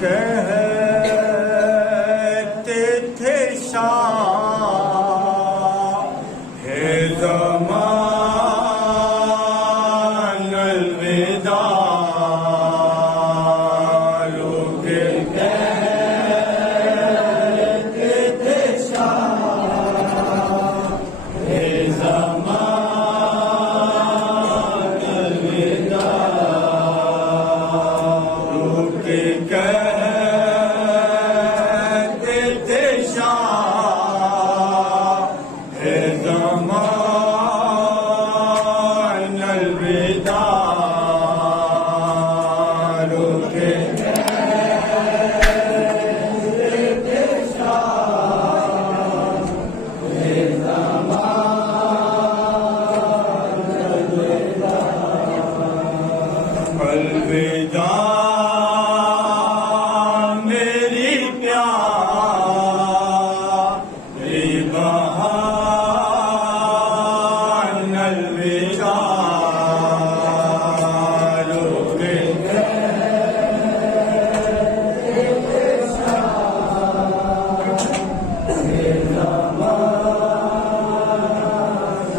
कहते थे शाह है ज़मान अलविदा। लोग कहते थे शाह है ज़मान अलविदा। लोग कहते थे शाह है ज़मान अलविदा। लोग कहते थे शाह है ज़मान अलविदा। अलविदा मेरी प्यारी बहन अलविदा। लोग कहते थे शाह है ज़मान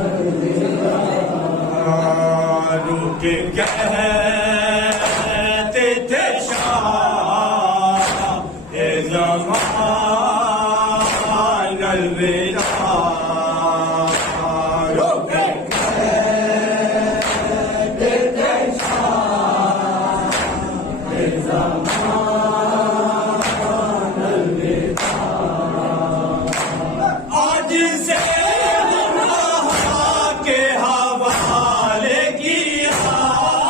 अलविदा। लोग कहते थे शाह है ज़मान अलविदा। लोग कहते थे शाह है ज़मान अलविदा। आज से गुनाह के हवाले किया।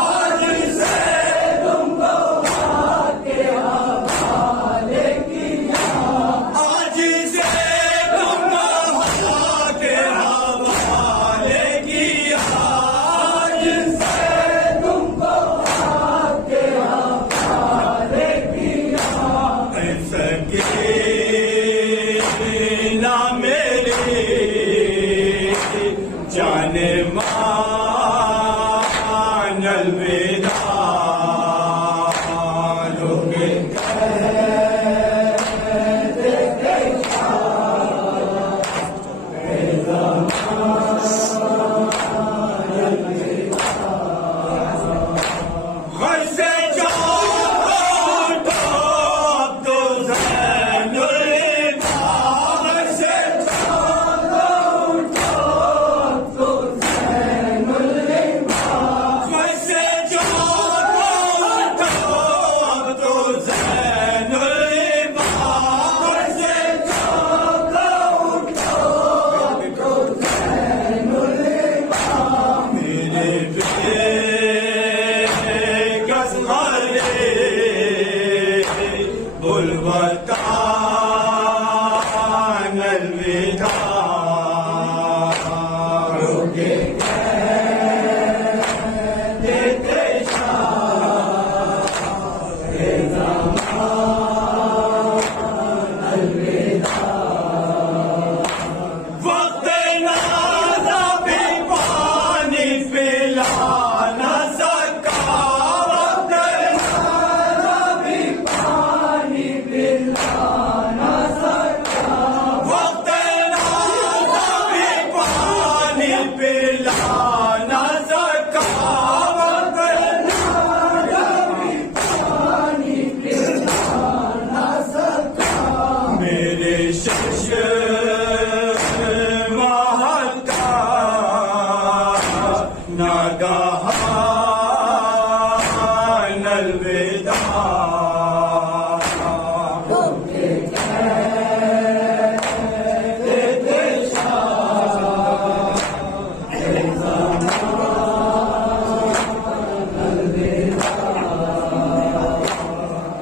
आज से गुनाह के हवाले किया। आज से गुनाह के हवाले किया। आज से गुनाह के हवाले किया। ऐसा ना मेरे जाने मान अलविदा। लोग कहते थे शाह है ज़मान अलविदा। घर से जाओ तो ज़ैनुल इबाद। घर से जाओ तो ज़ैनुल इबाद। घर से जाओ तो ज़ैनुल इबाद। घर से जाओ तो ज़ैनुल इबाद। मेरे बेकस वाले बुलवतान अलविदा। लोग कहते थे शाह है ज़मान अलविदा। वक्त नाज़ा भी पानी पिला न सका। वक्त नाज़ा भी पानी पिला न सका। वक्त नाज़ा भी पानी पिला न सका। वक्त नाज़ा भी पानी पिला न सका। मेरे नागाहान अलविदा। लोग कहते थे शाह है ज़मान अलविदा।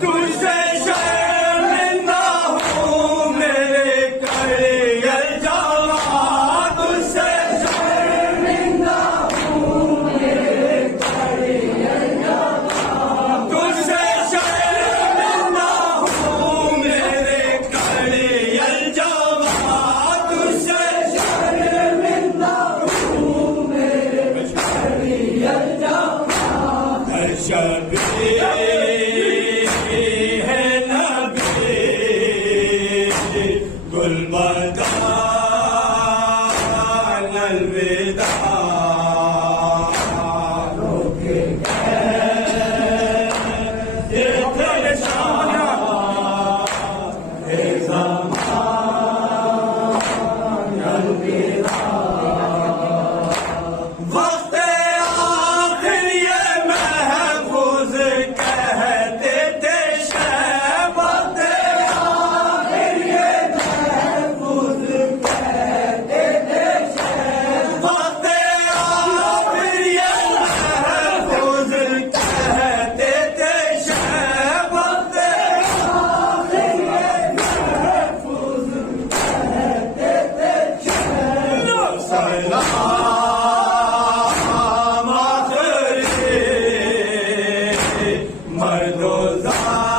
तुझसे शर्मिंदा हूँ मेरे करियर जवान। तुझसे शर्मिंदा हूँ मेरे करियर जवान। तुझसे गुलजार